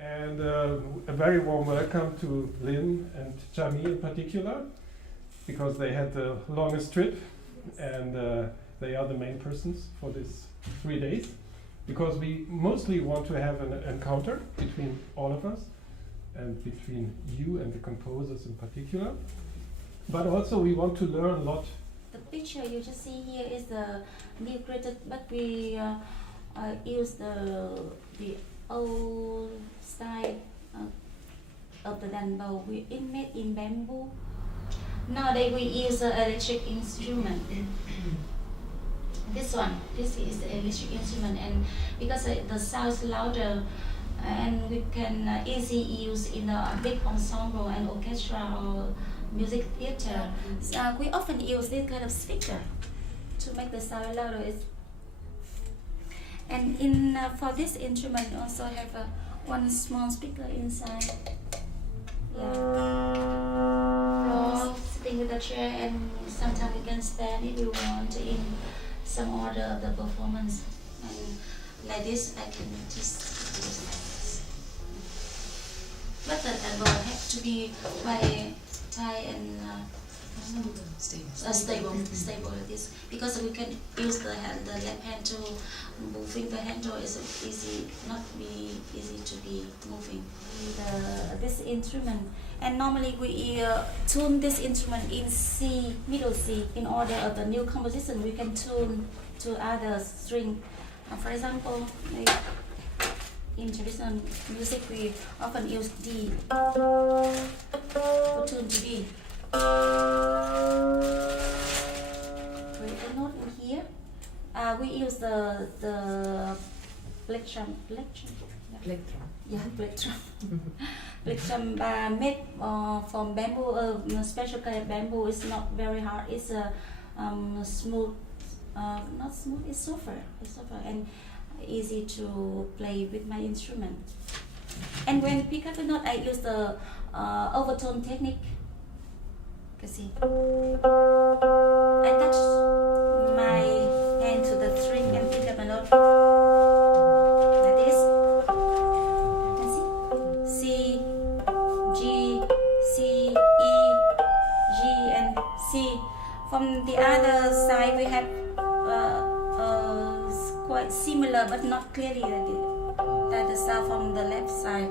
And a very warm welcome to Lynn and Jami in particular, because they had the longest trip, and they are the main persons for this 3 days, because we mostly want to have an encounter between all of us and between you and the composers in particular, but also we want to learn a lot. The picture you just see here is the new created, but we use the old style of the danbo. We made in bamboo. Nowadays we use an electric instrument. This is the electric instrument, and because the sound is louder, and we can easily use in a big ensemble and orchestra or music theater. We often use this kind of speaker to make the sound louder. And in for this instrument also have one small speaker inside. Yeah. For sitting with the chair, and sometimes you can stand if you want in some order of the performance. And like this, I can just do this. But the elbow has to be quite tight and stable like this, because we can use the left hand to moving the handle is not easy to be moving this instrument. And normally we tune this instrument in C, middle C, in order of the new composition. We can tune to other string. For example, in traditional music we often use D to tune to D. With the note in here, we use the plectrum. Yeah, plectrum. Plectrum made from bamboo. Special kind of bamboo. It's not very hard. It's smooth. Not smooth. It's softer. And easy to play with my instrument. And when pick up the note, I use the overtone technique. You can see, I touch my hand to the string and pick up a note like this. You can see, C, G, C, E, G, and C. From the other side, we have quite similar, but not clearly like the sound from the left side.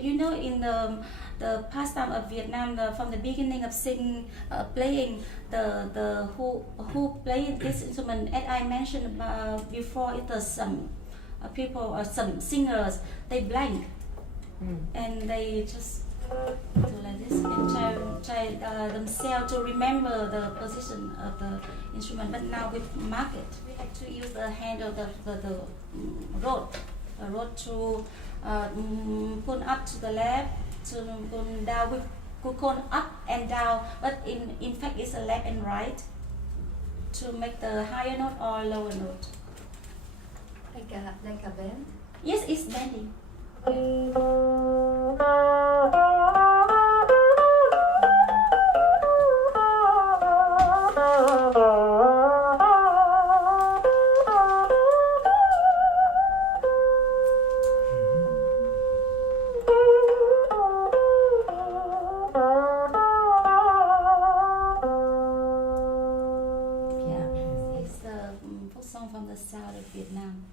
You know, in the pastime of Vietnam, from the beginning of playing, the who played this instrument, as I mentioned before, it was some people or some singers, they blank, and they just do like this and try themselves to remember the position of the instrument. But now with market, we have to use the hand of the rod to pull up to the left, to pull down. We could go up and down, but in fact it's a left and right to make the higher note or lower note. Like a bend? Yes, it's bending. From the south of Vietnam.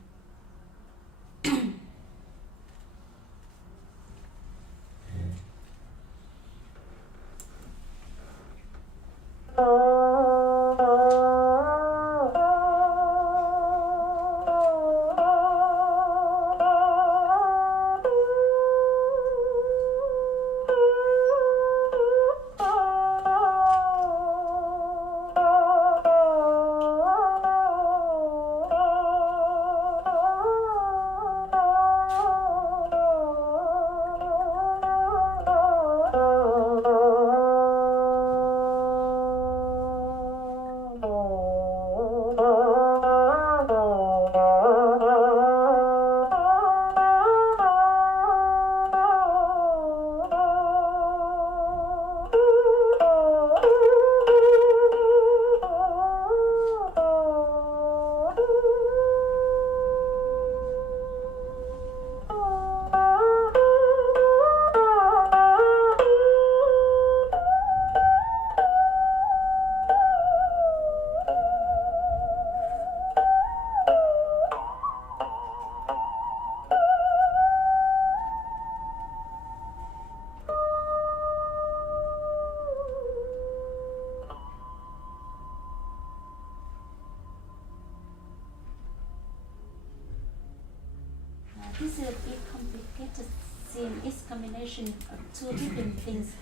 This is a big complicated scene. It's combination of two different things,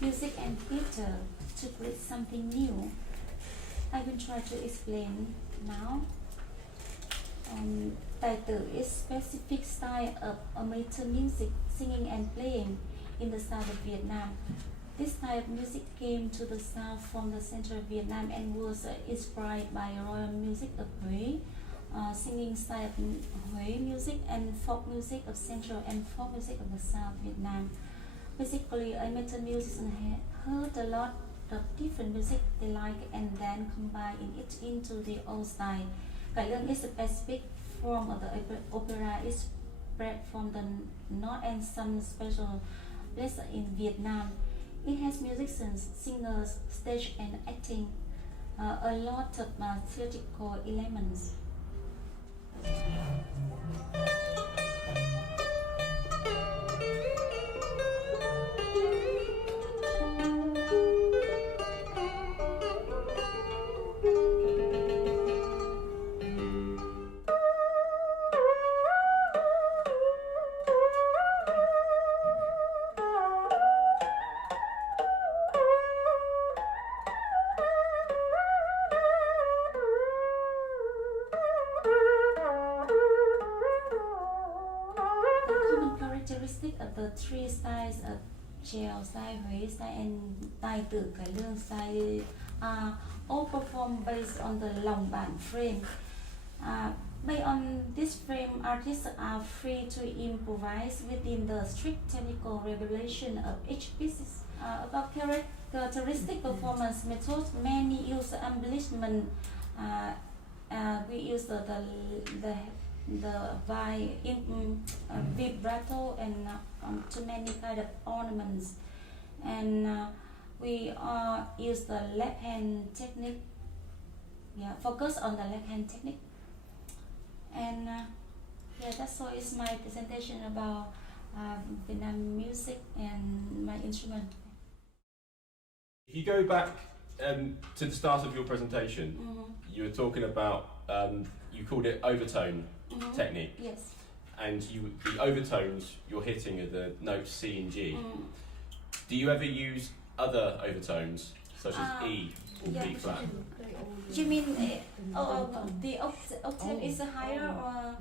music and theater, to create something new. I will try to explain now. Title is specific style of amateur music, singing and playing in the south of Vietnam. This type of music came to the south from the central Vietnam and was inspired by royal music of Huế, singing style of Huế music and folk music of central and folk music of the south Vietnam. Basically, amateur musicians heard a lot of different music they like and then combine it into the old style. Cải lương is a specific form of the opera. Is spread from the north and some special places in Vietnam. It has musicians, singers, stage and acting, a lot of theatrical elements. Characteristic of the three styles of Trèo style, Huế style, and tài tử cải lương style are all performed based on the long band frame. Based on this frame, artists are free to improvise within the strict technical regulation of each piece. About characteristic performance methods, many use embellishment. We use the vibrato and too many kind of ornaments, and we use the left hand technique. Focus on the left hand technique, and that's all is my presentation about Vietnam music and my instrument. If you go back to the start of your presentation, you were talking about you called it overtone technique. Yes. And the overtones you're hitting are the notes C and G. Do you ever use other overtones such as E or B flat? You mean the octave is higher or?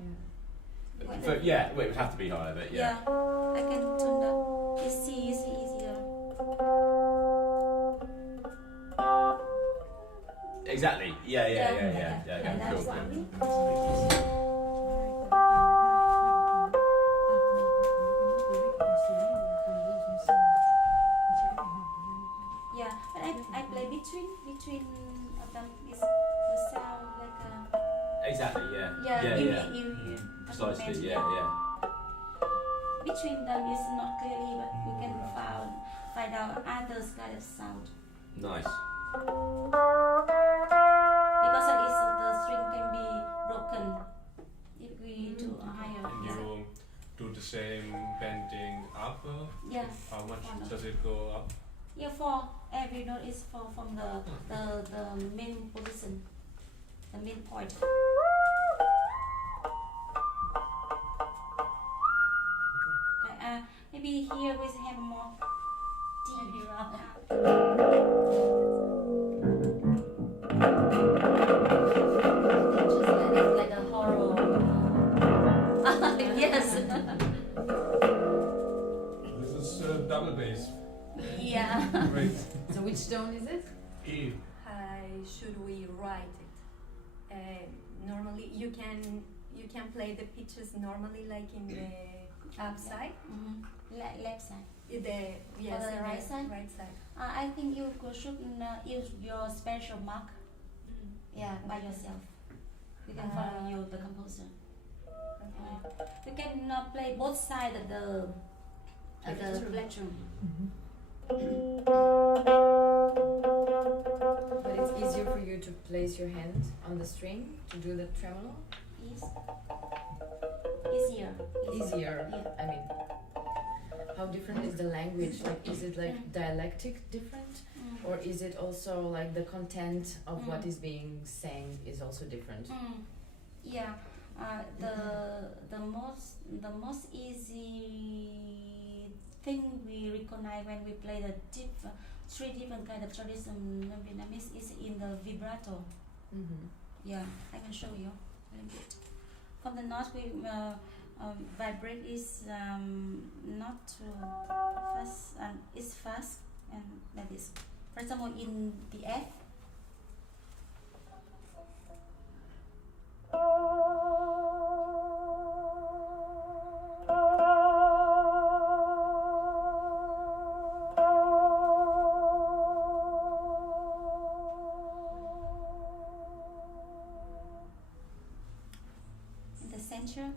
But it would have to be higher, but yeah. I can tune that. It's C is easier. Exactly. Yeah. Cool. Yeah, but I play between of them is the sound like a. Exactly. You Precisely. Between them is not clearly, but we can find out other kind of sound. Nice. Because at least the string can be broken if we do higher. And you do the same bending up? Yeah. How much does it go up? Yeah, for every note is from the main position, the main point. Okay, maybe here we have more deep round. Just like a horror. Yes. This is double bass. Yeah. Great. So which tone is it? E. Should we write it? Normally, you can play the pitches normally, like in the upside. Left side. The the right side? Right side. I think you should use your special mark. By yourself. You can follow you the composer. You can play both sides of the plectrum. But it's easier for you to place your hand on the string to do the tremolo? Yes. Easier. Easier. Yeah. I mean, how different is the language? Like, is it like dialectic different? Or is it also like the content of what is being sang is also different? Yeah. The most easy thing we recognize when we play the three different kind of traditional Vietnamese is in the vibrato. Yeah, I can show you a little bit. From the north, we vibrate is not too fast, and it's fast, and like this. For example, in the F. In the center.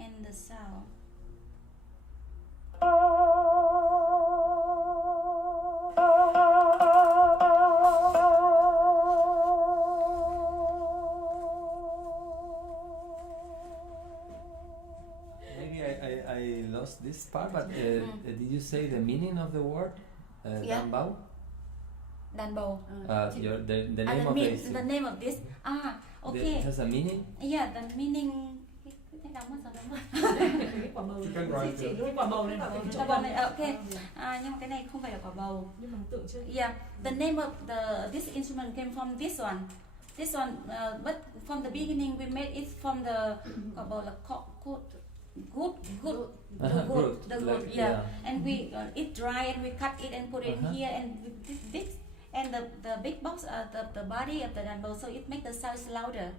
And the sound. Maybe I lost this part, but did you say the meaning of the word? Yeah. Dan bao? Đàn bầu. The name of the The name of this. Okay. It has a meaning? Yeah, the meaning. Cái đọc mất sao đọc mất. You can write Chỉ it. cái quả bầu này Quả bầu này, ok. Nhưng mà cái này không phải là quả bầu. Nhưng mà tượng trưng. Yeah, the name of this instrument came from this one. This one, but from the beginning we made it from the quả bầu là good, the good, Like, yeah. And we it dry and we cut it and put it in here and we did this. And the big box, the body of the đàn bầu, so it makes the sound louder.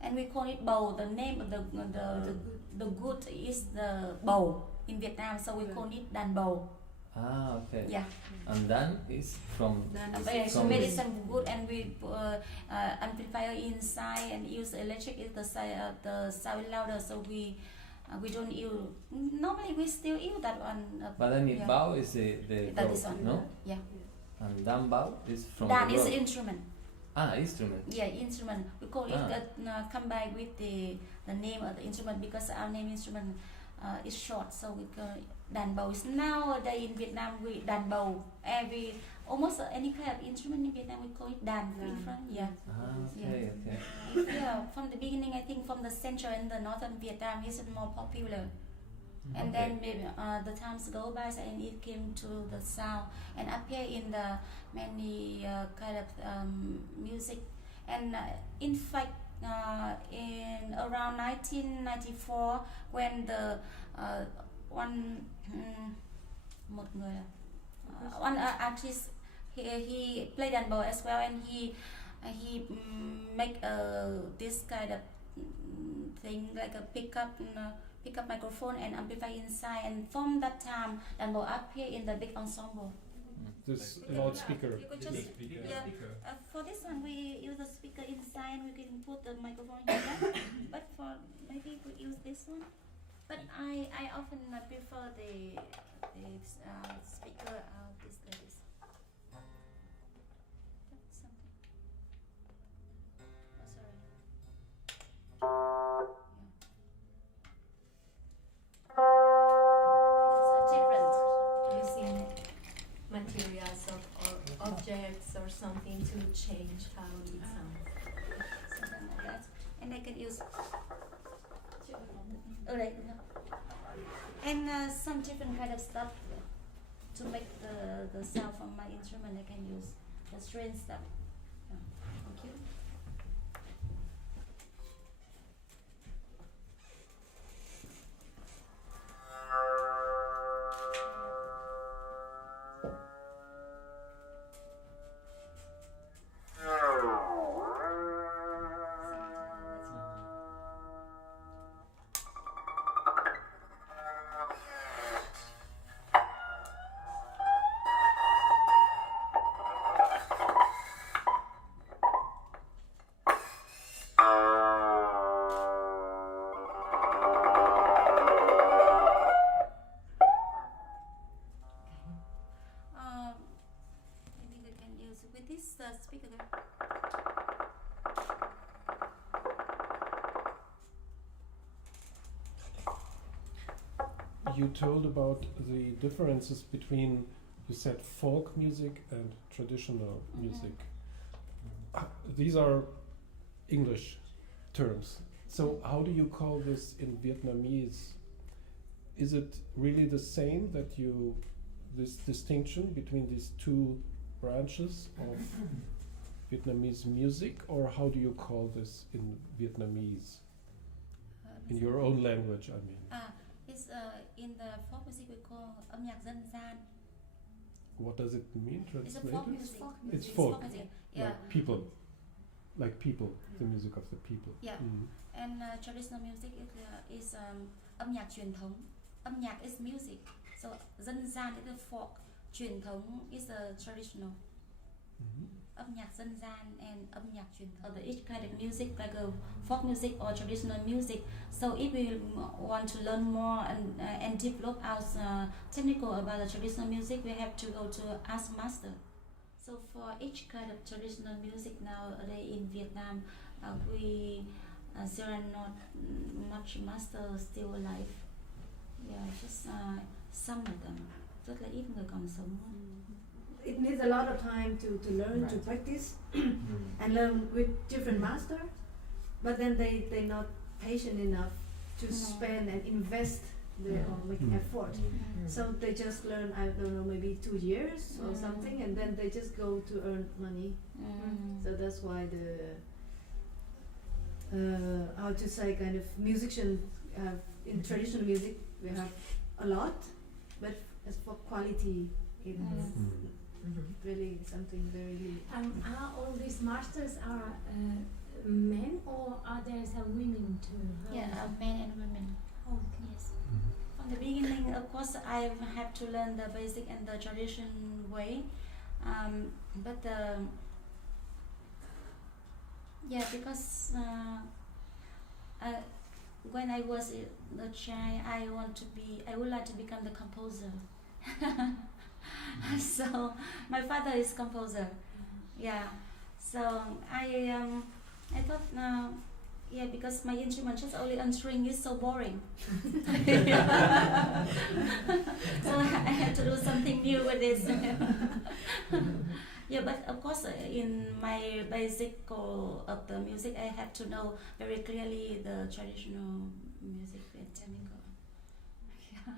And we call it bầu. The name of the good is the bầu in Vietnam, so we call it đàn bầu. Ah, okay. Yeah. And dan is from... So from made it some wood and we put amplifier inside and use electric is the sound louder. So we don't use. Normally we still use that one. But then yeah. bao is the That throat, is one. no? Yeah. And dan bao is from Dan the is throat. instrument. Instrument. Yeah, instrument. We call it combined with the name of the instrument because our name instrument is short, so we call it đàn bầu. Nowadays in Vietnam, we đàn bầu. Almost any kind of instrument in Vietnam, we call it đàn in front. Yeah. Okay, okay. Yeah, from the beginning, I think from the central and the northern Vietnam is more popular. And then maybe the times go by and it came to the south and appear in the many kind of music. And in fact, in around 1994, when the one artist he played đàn bầu as well, and he make this kind of thing like a pickup microphone and amplifier inside, and from that time đàn bầu appear in the big ensemble. This loudspeaker. You could just for this one we use a speaker inside and we can put the microphone here. But for maybe we use this one. But I often prefer the speaker this like this. That's something. Oh, sorry. It's different. Using materials or objects or something to change how it sounds. Something like that. And I can use and some different kind of stuff to make the sound from my instrument. I can use the string stuff. Thank you. speak again. You told about the differences between, you said, folk music and traditional music. These are English terms. So how do you call this in Vietnamese? Is it really the same that you, this distinction between these two branches of Vietnamese music, or how do you call this in Vietnamese? In your own language, I mean. It's in the folk music we call âm nhạc dân gian. What does it mean, It's a translated? folk music. It's folk. music. Yeah. Like people, the music of the people. Yeah. Mm. And traditional music is âm nhạc truyền thống. Âm nhạc is music. So dân gian is the folk. Truyền thống is the traditional. Âm nhạc dân gian and âm nhạc truyền thống. Each kind of music, like a folk music or traditional music. So if we want to learn more and develop our technical about the traditional music, we have to go to ask master. So for each kind of traditional music nowadays in Vietnam, there are not much masters still alive. Yeah, just some of them. Rất là ít người còn sống. It needs a lot of time to learn, to practice, and learn with different masters. But then they're not patient enough to spend and invest or make effort. So they just learn, I don't know, maybe 2 years or something, and then they just go to earn money. So that's why how to say, kind of musician in traditional music we have a lot, but as for quality, it's really something very little. Are all these masters are men, or are there some women too? Yeah, men and women. Okay. Yes. From the beginning, of course, I have to learn the basic and the tradition way. But because when I was a child, I would like to become the composer. So my father is composer. Yeah. So I thought because my instrument just only on string is so boring. So I had to do something new with this. Yeah, but of course in my basic goal of the music, I have to know very clearly the traditional music and technical. Yeah.